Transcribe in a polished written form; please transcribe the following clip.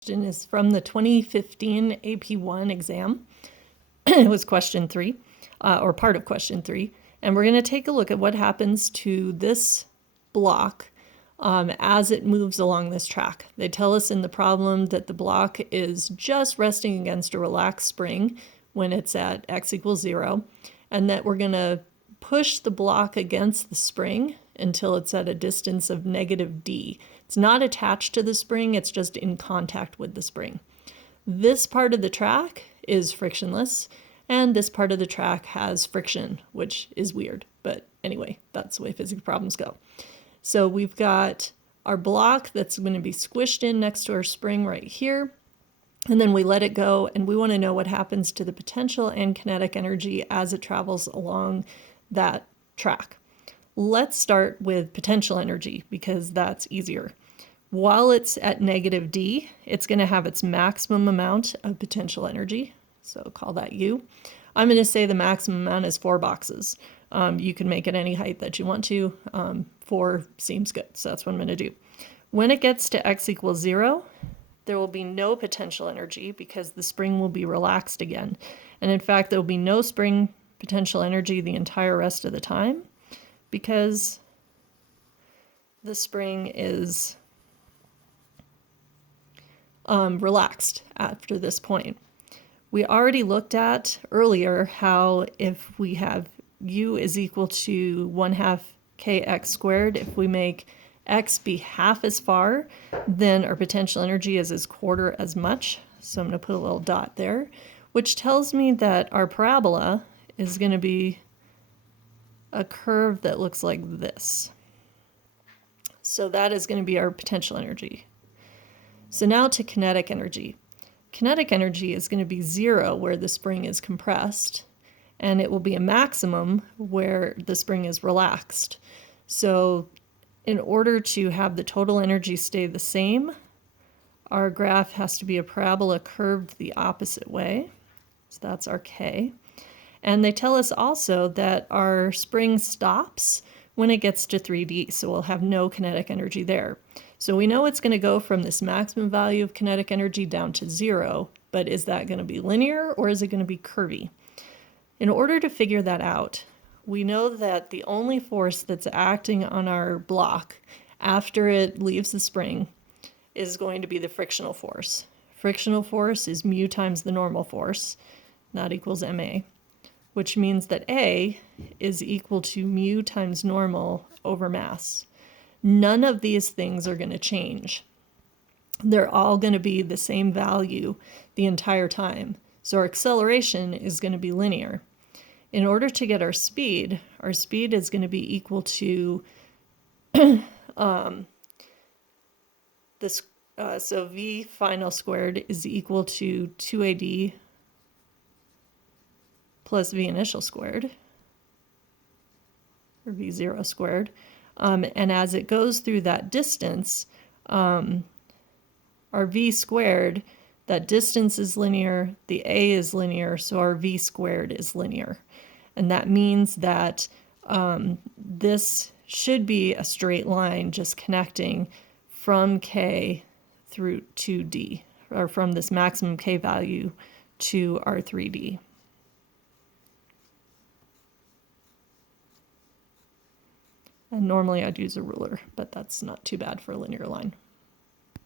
question is from the 2015 AP1 exam. It was question 3, or part of question 3. And we're going to take a look at what happens to this block as it moves along this track. They tell us in the problem that the block is just resting against a relaxed spring when it's at x equals 0, and that we're going to push the block against the spring until it's at a distance of negative d. It's not attached to the spring, it's just in contact with the spring. This part of the track is frictionless, and this part of the track has friction, which is weird. But anyway, that's the way physics problems go. So we've got our block that's going to be squished in next to our spring right here. And then we let it go, and we want to know what happens to the potential and kinetic energy as it travels along that track. Let's start with potential energy because that's easier. While it's at negative d, it's going to have its maximum amount of potential energy. So call that U. I'm going to say the maximum amount is 4 boxes. You can make it any height that you want to. 4 seems good, so that's what I'm going to do. When it gets to x equals 0, there will be no potential energy because the spring will be relaxed again. And in fact, there will be no spring potential energy the entire rest of the time because the spring is relaxed after this point. We already looked at earlier how if we have u is equal to 1/2 kx squared, if we make x be half as far, then our potential energy is 1/4 as much. So I'm going to put a little dot there, which tells me that our parabola is going to be a curve that looks like this. So that is going to be our potential energy. So now to kinetic energy. Kinetic energy is going to be 0 where the spring is compressed, and it will be a maximum where the spring is relaxed. So in order to have the total energy stay the same, our graph has to be a parabola curved the opposite way. So that's our K. And they tell us also that our spring stops when it gets to 3D, so we'll have no kinetic energy there. So we know it's going to go from this maximum value of kinetic energy down to 0, but is that going to be linear or is it going to be curvy? In order to figure that out, we know that the only force that's acting on our block after it leaves the spring is going to be the frictional force. Frictional force is mu times the normal force, not equals ma, which means that A is equal to mu times normal over mass. None of these things are going to change. They're all going to be the same value the entire time. So our acceleration is going to be linear. In order to get our speed is going to be equal to this. So v final squared is equal to 2ad plus v initial squared, or v0 squared. And as it goes through that distance, our v squared, that distance is linear, the a is linear, so our v squared is linear. And that means that this should be a straight line just connecting from k through to d, or from this maximum k value to our 3D. And normally I'd use a ruler, but that's not too bad for a linear line.